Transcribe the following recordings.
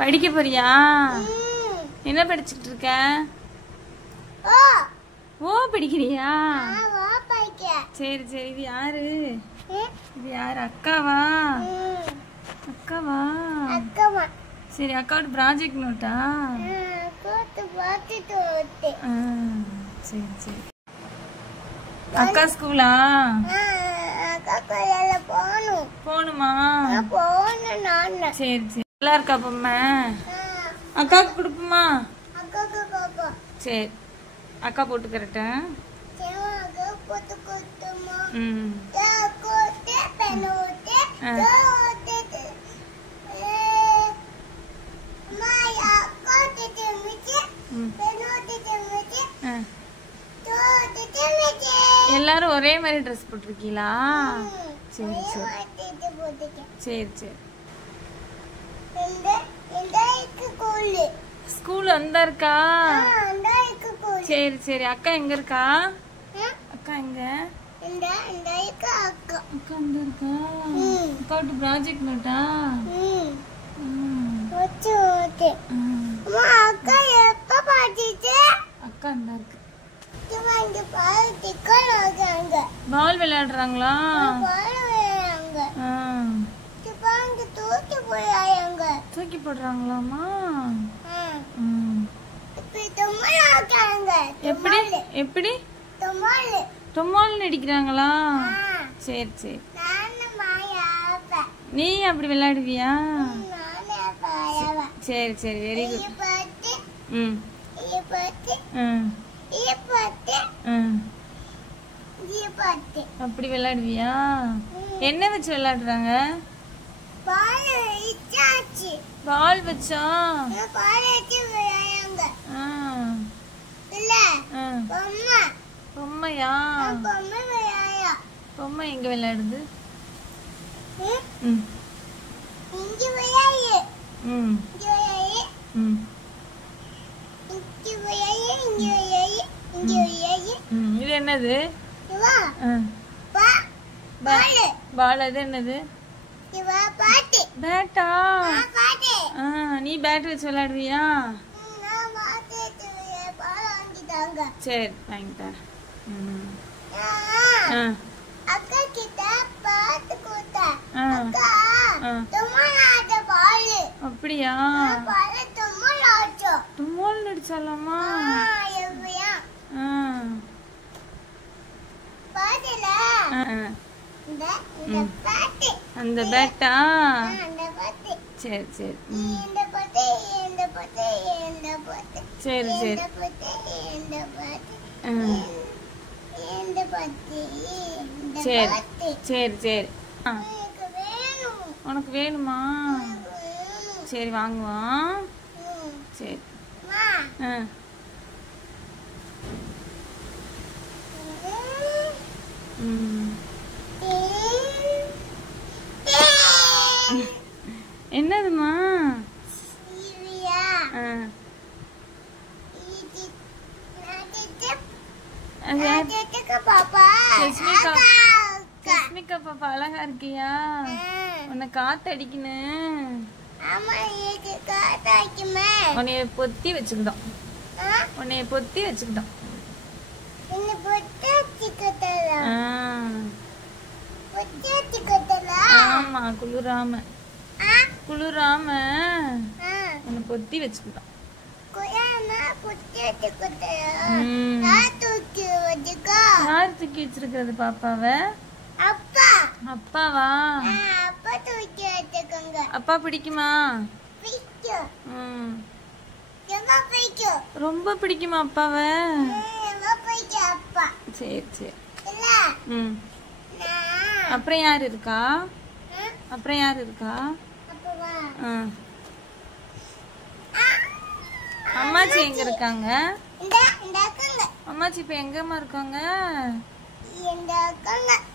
படிக்க போறியா? என்ன படிச்சிட்டு இருக்க? ஓ படிக்கிறியா? சரி சரி. இது யாரு? இது யாரு? அக்காவா? அக்காவா? சரி, அக்காவோட ப்ராஜெக்ட் நோட்டா? சரி சரி. அக்கா ஸ்கூலா? போணுமா? சரி சரி. நல்லா இருக்கா பொம்மை? அக்காவுக்கு கொடுப்போமா? சரி, அக்கா போட்டுக்கிறட்டேன். எல்லாரும் ஒரே மாதிரி ட்ரெஸ் போட்டிருக்கீங்களா? சரி சரி சரி சரி. ஸ்கூல் வந்தா இருக்கா? சரி சரி. அக்கா எங்க இருக்கா? அக்கா எங்க? அக்கா எங்க இருக்கா? அக்காவோட ப்ராஜெக்ட் நோட்டா? அக்கா இந்த இருக்கு. பால் விளையாடுறாங்களா? தூக்கி போடுறாங்களாமா? எப்படி எப்படி தொம்மால் நடிக்கிறாங்களா? சரி சரி. நீ அப்படி விளையாடுவியா? சரி சரி. Very good. அப்படி விளையாடுவியா? என்ன வச்சு விளையாடுறாங்க? பால் வச்சா? பொம்மையா? பொம்மை எங்க விளையாடுது? இது என்னது? பால். அது என்னது? பேட்டா? நீ பேட் வச்சு விளையாடுவியா? சரி வாங்கி தரேன். அப்படியா? தும்மால் நடிச்சாலாமா? அந்த பேட்டா? சரி சரி சரி சரி. சரி சரி சரி. உனக்கு வேணுமா? சரி வாங்குவோம். சரி. என்னதுமா? சுஷ்மிகா பாப்பா அழகா இருக்கியா? உன்னை காத்து அடிக்கணும். உன்னைய பொத்தி வச்சுக்கிட்டோம். உன்னைய பொத்தி வச்சுக்கிட்டோம். ஆமா, குளிராம குளிராம உன்னை பொத்தி வச்சுக்கிட்டோம். யார் தூக்கி வச்சிருக்கிறது பாப்பாவ? அப்பாவா? அப்பா பிடிக்குமா? ரொம்ப பிடிக்குமா அப்பாவ? சரி சரி. அப்புறம் யாரு இருக்கா? அப்புறம் யாரு இருக்கா? அம்மாச்சி எங்க இருக்காங்க? அம்மாச்சி இப்ப எங்கம்மா இருக்காங்க?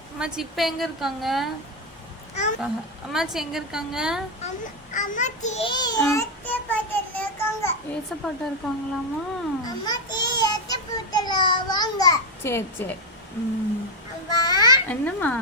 அம்மாச்சி இப்ப எங்க இருக்காங்க? அம்மாச்சி எங்க இருக்காங்க? ஏசப்பாட்டா இருக்காங்களாமா? சரி சரி. என்னம்மா?